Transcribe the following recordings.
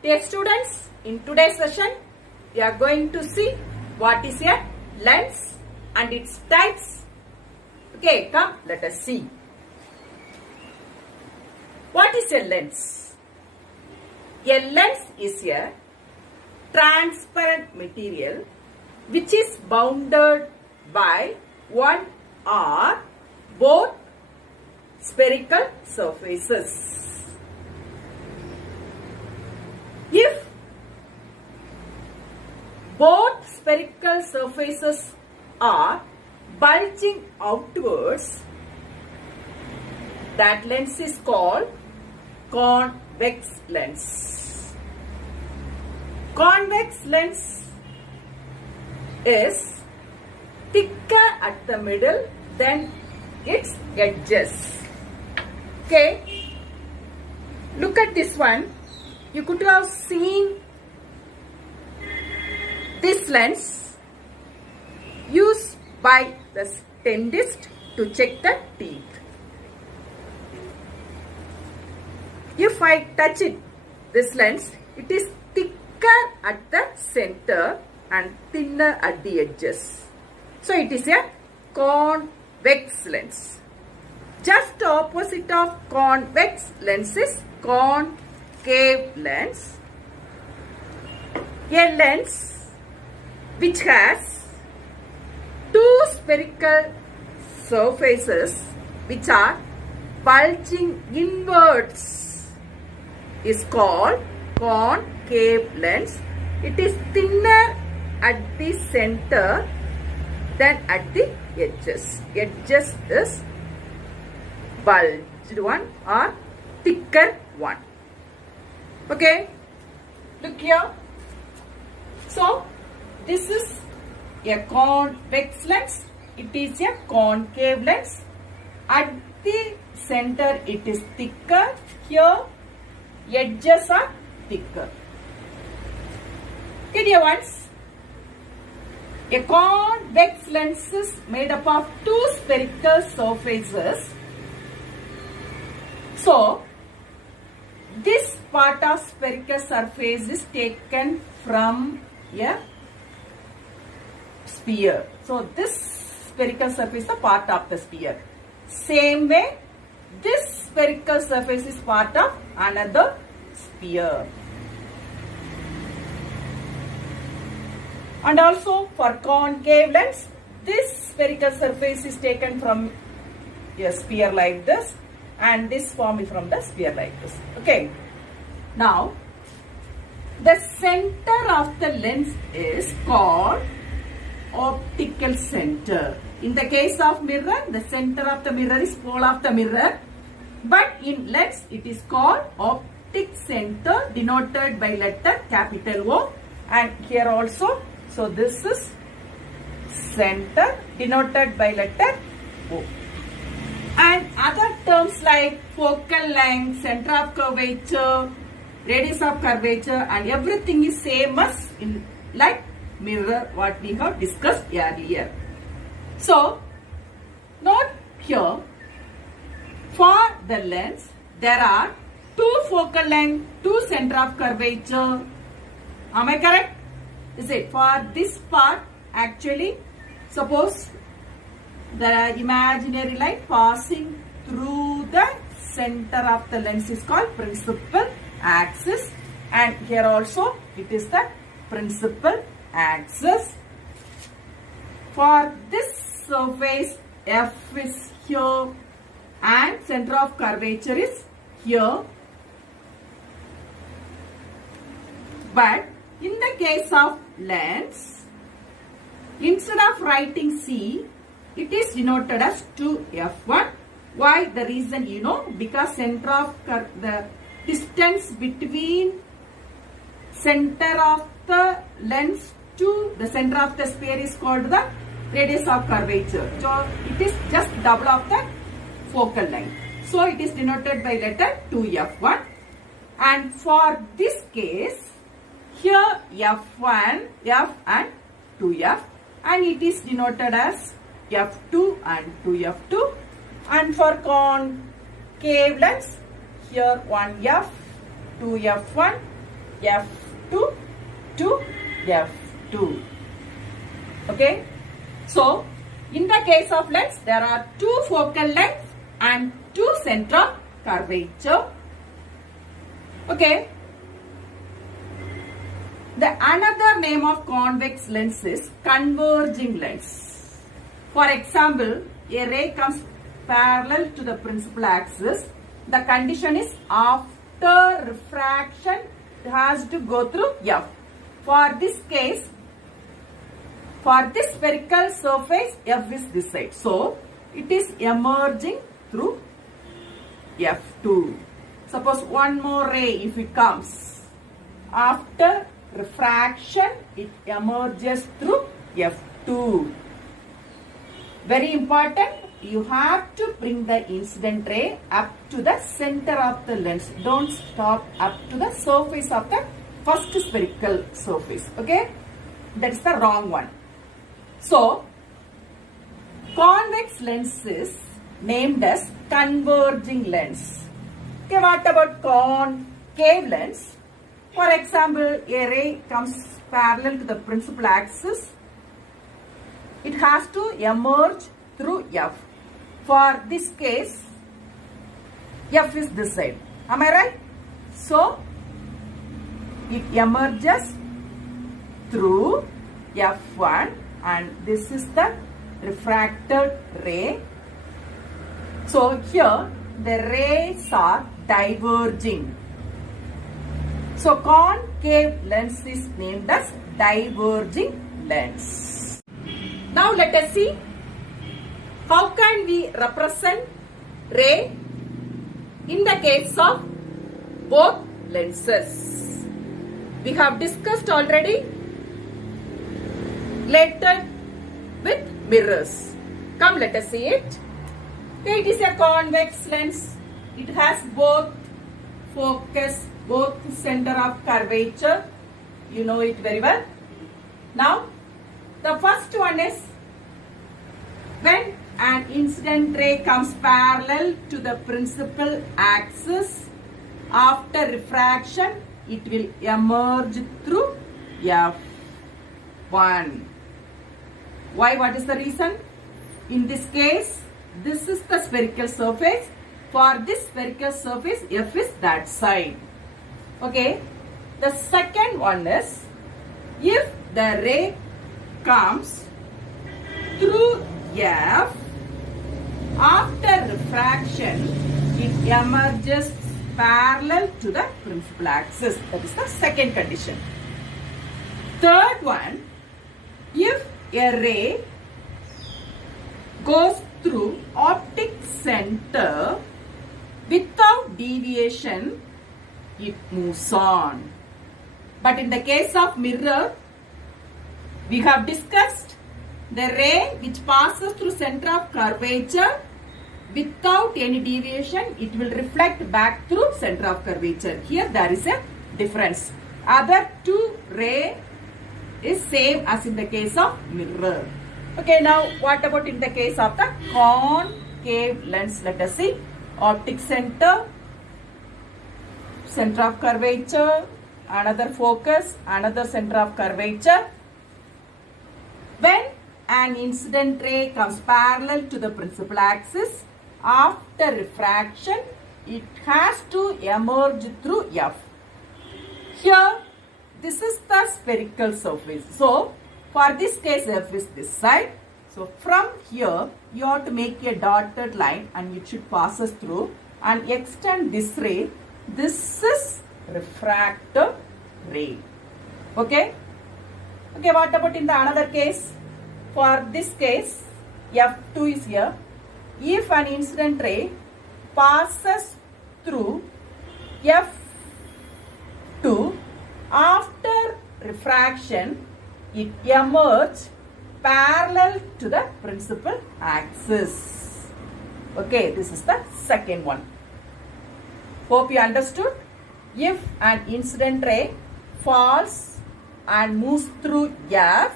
Dear students, in today's session, we are going to see what is a lens and its types. Okay, come, let us see. What is a lens? A lens is a transparent material which is bounded by one or both spherical surfaces. If both spherical surfaces are bulging outwards, that lens is called convex lens. Convex lens is thicker at the middle than its edges. Okay, look at this one. You could have seen this lens used by the dentist to check the teeth. If I touch it, this lens, it is thicker at the center and thinner at the edges. So it is a convex lens. Just opposite of convex lens is concave lens. A lens which has two spherical surfaces which are bulging inwards is called concave lens. It is thinner at the center than at the edges. Edges is bulged one or thicker one. Okay, look here. So this is a convex lens. It is a concave lens. At the center it is thicker. Here edges are thicker. Okay, dear ones. A convex lens is made up of two spherical surfaces. So this part of spherical surface is taken from a sphere. So this spherical surface is a part of the sphere. Same way, this spherical surface is part of another sphere. And also for concave lens, this spherical surface is taken from a sphere like this, and this form is from the sphere like this. Okay. Now, the center of the lens is called optical center. In the case of mirror, the center of the mirror is pole of the mirror. But in lens, it is called optic center, denoted by letter capital O. And here also, so this is center, denoted by letter O. And other terms like focal length, center of curvature, radius of curvature, and everything is same as in like mirror what we have discussed earlier. So, note here, for the lens, there are two focal length, two center of curvature. Am I correct? Is it? For this part, actually, suppose the imaginary light passing through the center of the lens is called principal axis, and here also it is the principal axis. For this surface, F is here and center of curvature is here. But in the case of lens, instead of writing C, it is denoted as 2F1. Why? The reason you know, because center of the distance between center of the lens to the center of the sphere is called the radius of curvature. So it is just double of the focal length. So it is denoted by letter 2F1. And for this case, here F1, F and 2F, and it is denoted as F2 and 2F2. And for concave lens, here 1F, 2F1, F2 to F2. Okay. So, in the case of lens, there are two focal lengths and two center of curvature. Okay. The another name of convex lens is converging lens. For example, a ray comes parallel to the principal axis. The condition is after refraction, it has to go through F. For this case, for this spherical surface, F is this side. So, it is emerging through F2. Suppose one more ray, if it comes, after refraction, it emerges through F2. Very important, you have to bring the incident ray up to the center of the lens. Don't stop up to the surface of the first spherical surface. Okay? That is the wrong one. So, convex lens is named as converging lens. Okay, what about concave lens? For example, a ray comes parallel to the principal axis. It has to emerge through F. For this case, F is this side. Am I right? So, it emerges through F1 and this is the refracted ray. So, here the rays are diverging. So, concave lens is named as diverging lens. Now, let us see how can we represent ray in the case of both lenses. We have discussed already later with mirrors. Come, let us see it. Okay, it is a convex lens. It has both focus, both center of curvature. You know it very well. Now, the first one is when an incident ray comes parallel to the principal axis, after refraction, it will emerge through F1. Why? What is the reason? In this case, this is the spherical surface. For this spherical surface, F is that side. Okay. The second one is, if the ray comes through F, after refraction, it emerges parallel to the principal axis. That is the second condition. Third one, if a ray goes through optic center without deviation, it moves on. But in the case of mirror, we have discussed the ray which passes through center of curvature without any deviation, it will reflect back through center of curvature. Here there is a difference. Other two ray is same as in the case of mirror. Okay, now what about in the case of the concave lens? Let us see. Optic center, center of curvature, another focus, another center of curvature. When an incident ray comes parallel to the principal axis, after refraction, it has to emerge through F. Here, this is the spherical surface. So, for this case, F is this side. So, from here, you have to make a dotted line and it should pass us through and extend this ray. This is refracted ray. Okay? Okay, what about in the another case? For this case, F2 is here. If an incident ray passes through F2, after refraction, it emerges parallel to the principal axis. Okay, this is the second one. Hope you understood. If an incident ray falls and moves through F,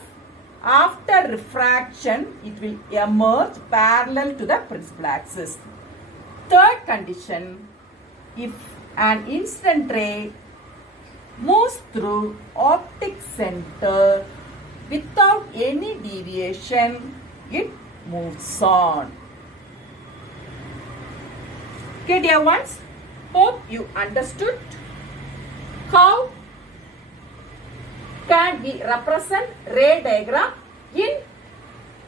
after refraction, it will emerge parallel to the principal axis. Third condition, if an incident ray moves passes through optic center without any deviation, it moves on. Okay, dear ones, hope you understood how can we represent ray diagram in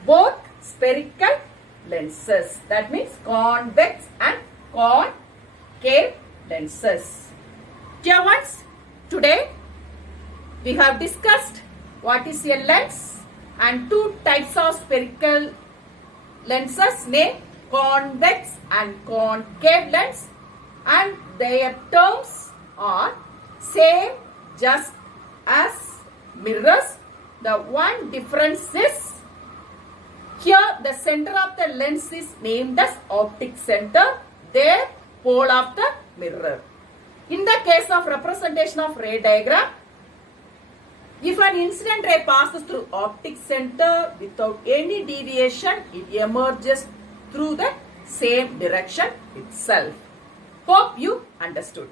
both spherical lenses. That means convex and concave lenses. Dear ones, today we have discussed what is a lens and two types of spherical lenses named convex and concave lens, and their terms are same just as mirrors. The one difference is here the center of the lens is named as optic center, there pole of the mirror. In the case of representation of ray diagram, if an incident ray passes through optic center without any deviation, it emerges through the same direction itself. Hope you understood.